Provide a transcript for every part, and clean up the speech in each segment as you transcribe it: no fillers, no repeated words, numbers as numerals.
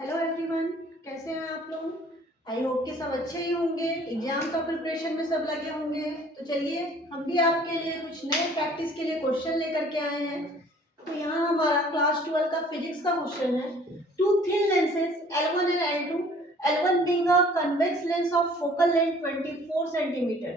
Hello everyone, कैसे हैं आप लोग। आई होप कि सब अच्छे ही होंगे। एग्जाम का प्रिपरेशन में सब लगे होंगे। तो चलिए हम भी आपके लिए कुछ नए प्रैक्टिस के लिए क्वेश्चन लेकर के आए हैं। तो यहाँ हमारा क्लास 12 का फिजिक्स का क्वेश्चन है। Two thin lenses L1 and L2, L1 being a convex lens of focal length 24 centimeter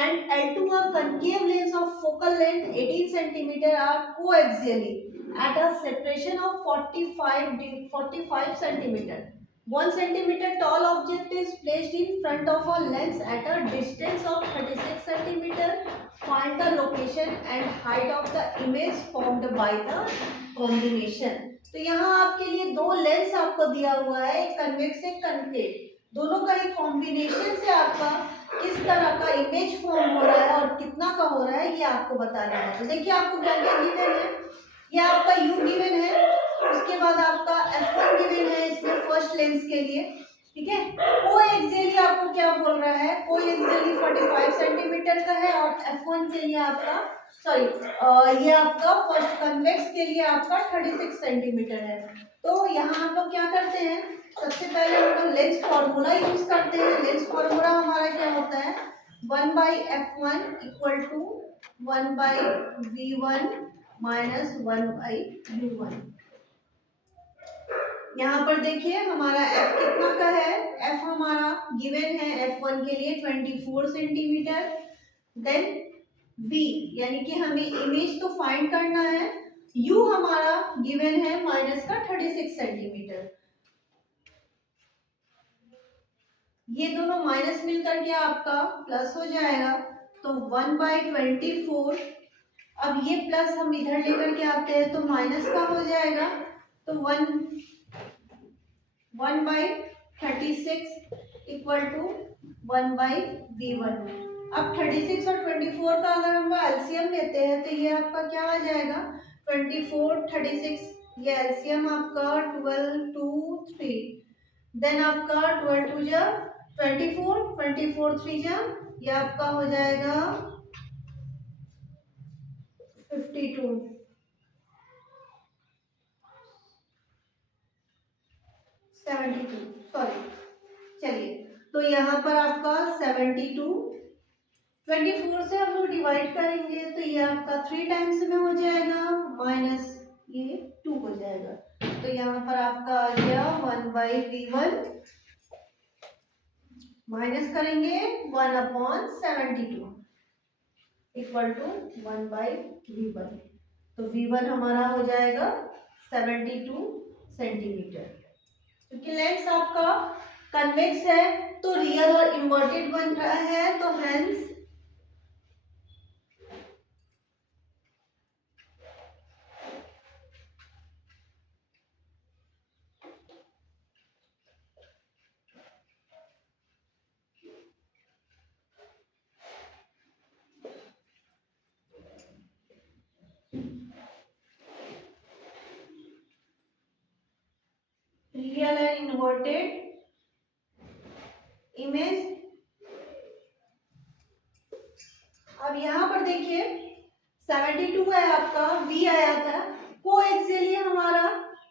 and L2 a concave lens of focal length 18 centimeter are coaxially at a separation of 45 centimeter. 1 centimeter tall object is placed in front of a lens at a distance of 36 centimeter. Find the location and height of the image formed by the combination. तो यहाँ आपके लिए दो lens आपको दिया हुआ है, एक कन्वेक्स एक कनकेव। दोनों का ही कॉम्बिनेशन से आपका किस तरह का इमेज फॉर्म हो रहा है और कितना का हो रहा है ये आपको बताना है। तो देखिए आपको क्या क्या गिवन है। ये आपका U गिवन है, उसके बाद आपका F1 गिवन है इसमें फर्स्ट लेंस के लिए, ठीक है। कोएक्सियली आपको क्या बोल रहा है, कोएक्सियली 45 सेंटीमीटर का है और F1 के लिए आपका ये आपका फर्स्ट कन्वेक्स के लिए आपका 36 सेंटीमीटर है। तो यहाँ हम लोग क्या करते हैं, सबसे पहले हम लोग लेंस फॉर्मूला यूज करते हैं। लेंस फॉर्मूला हमारा क्या होता है, 1/F1 equal to 1/V1 minus 1/U1। यहाँ पर देखिए हमारा F कितना का है, F हमारा गिवन है F1 के लिए 24 सेंटीमीटर। देन V यानी कि हमें इमेज तो फाइंड करना है। U हमारा गिवन है माइनस का 36 सेंटीमीटर। ये दोनों माइनस मिलकर के आपका प्लस हो जाएगा, तो 1/24। अब ये प्लस हम इधर लेकर के आते हैं तो माइनस का हो जाएगा, तो 1/36 इक्वल टू 1/V1। अब 36 और 24 का अगर हम एलसीएम लेते हैं तो ये आपका क्या आ जाएगा, 24 36, ये एलसीएम आपका 12 2 3। देन आपका 12 2 जा 24, 24 3 जा ये आपका हो जाएगा 52, 72, सॉरी। चलिए तो यहाँ पर आपका 72, 24 से हम लोग डिवाइड करेंगे तो ये आपका 3 टाइम्स में हो जाएगा, माइनस ये 2 हो जाएगा। तो यहाँ पर आपका आ गया 1/V1 माइनस करेंगे 1/72 इक्वल टू 1/V1। तो V1 हमारा हो जाएगा 72 सेंटीमीटर। क्योंकि लेंस आपका कन्वेक्स है तो रियल और इन्वर्टेड बन रहा है, तो hence real and inverted image. अब यहाँ पर देखिए 72 है आपका, V आया था, कोएक्सियली हमारा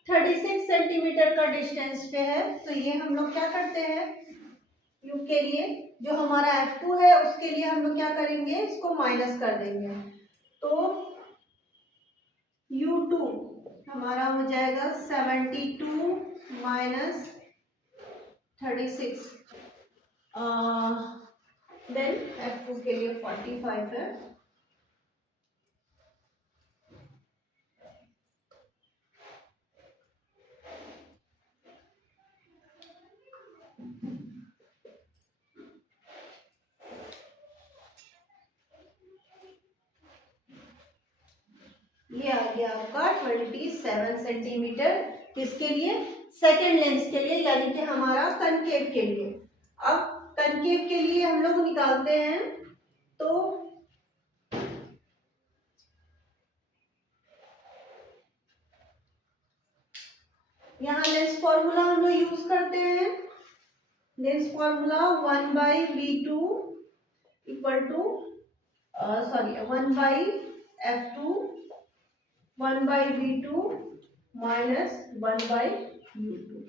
36 सेंटीमीटर का डिस्टेंस पे है। तो ये हम लोग क्या करते हैं, U के लिए जो हमारा F2 है उसके लिए हम लोग क्या करेंगे, इसको माइनस कर देंगे। तो U2 हमारा हो जाएगा 72 माइनस 36। देन F2 के लिए 45 है। ये आ गया आपका 27 सेंटीमीटर, किसके लिए, सेकेंड लेंस के लिए, यानी कि हमारा कनकेव के लिए। अब कनकेव के लिए हम लोग निकालते हैं, तो यहाँ लेंस फॉर्मूला हम लोग यूज करते हैं। Lens formula 1/V2 equal to 1/F2 1/V2 minus 1/U2।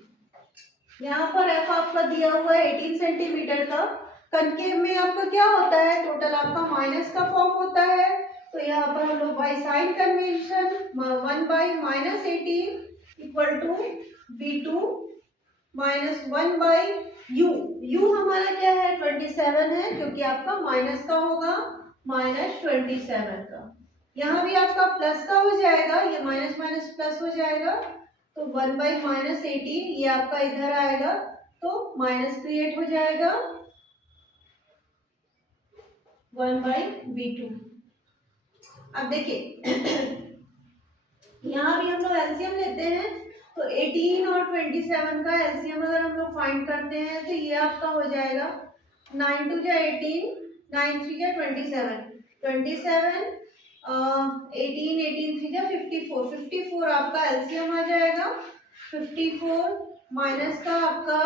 यहाँ पर एफ आपका दिया हुआ है 18 सेंटीमीटर का। कनकेव में आपका क्या होता है, टोटल आपका माइनस का फॉर्म होता है। तो यहाँ पर हम लोग by sign convention 1/-18 equal to V2 minus 1/u। u हमारा क्या है 27 है, क्योंकि आपका माइनस का होगा, -27 का। यहाँ भी आपका प्लस का हो जाएगा, ये माइनस माइनस प्लस हो जाएगा, तो 1/-18 ये आपका इधर आएगा, तो माइनस क्रिएट हो जाएगा 1/V2। अब देखिए यहाँ भी हम लोग एलसीएम लेते हैं, तो 18 और 27 का एलसीएम अगर हम लोग फाइंड करते हैं तो ये आपका हो जाएगा 9 2 जा 18, 9 3 जा 27, 27 18 18 3 जा 54, 54 आपका एलसीएम आ जाएगा। 54 माइनस का आपका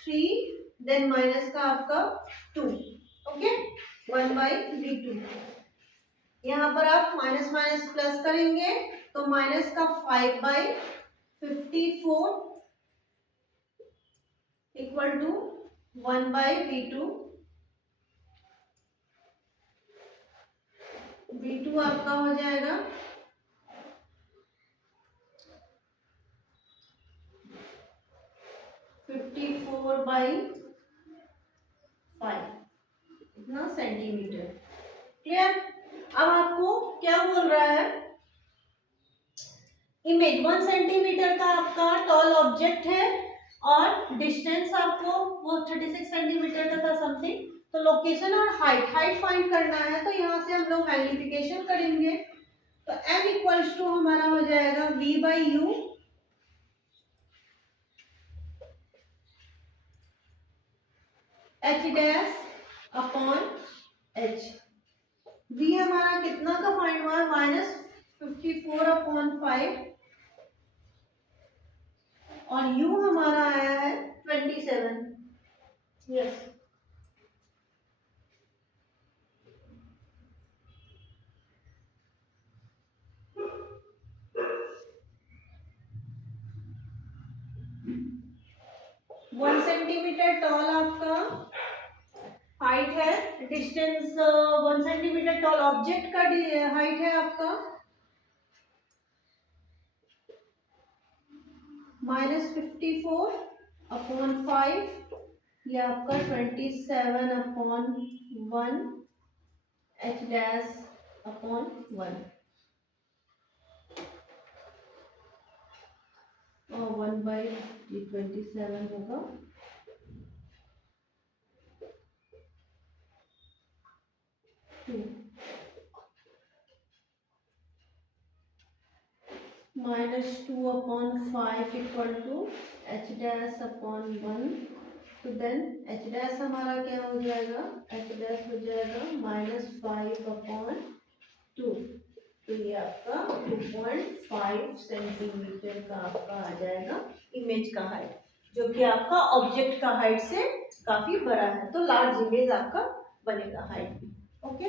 3, देन माइनस का आपका 2, ओके 1/V2। यहाँ पर आप माइनस माइनस प्लस करेंगे तो माइनस का 5/54 इक्वल टू 1/V2। V2 आपका हो जाएगा 54/5 इतना सेंटीमीटर। क्लियर। अब आपको क्या बोल रहा है, इमेज 1 सेंटीमीटर का आपका टॉल ऑब्जेक्ट है और डिस्टेंस आपको वो 36 सेंटीमीटर का था समथिंग, तो लोकेशन और हाइट फाइंड करना है। तो यहाँ से हम लोग मैग्निफिकेशन करेंगे, तो m इक्वल्स टू हमारा हो जाएगा v/u h dash upon h। v हमारा कितना का फाइंड हुआ है, -54/5, और u हमारा आया है 27। यस 1 सेंटीमीटर टॉल आपका हाइट है, डिस्टेंस 1 सेंटीमीटर टॉल ऑब्जेक्ट का हाइट है आपका -54/5, ये आपका 27/1 h डैश अपॉन 1, और 1/27 होगा -2/5 equal to h dash upon 1। तो देन h डैश हमारा क्या हो जाएगा, h डैश हो जाएगा -5/2। तो ये आपका 2.5 सेंटीमीटर का आपका आ जाएगा इमेज का हाइट, जो कि आपका ऑब्जेक्ट का हाइट से काफी बड़ा है, तो लार्ज इमेज आपका बनेगा हाइट भी। ओके।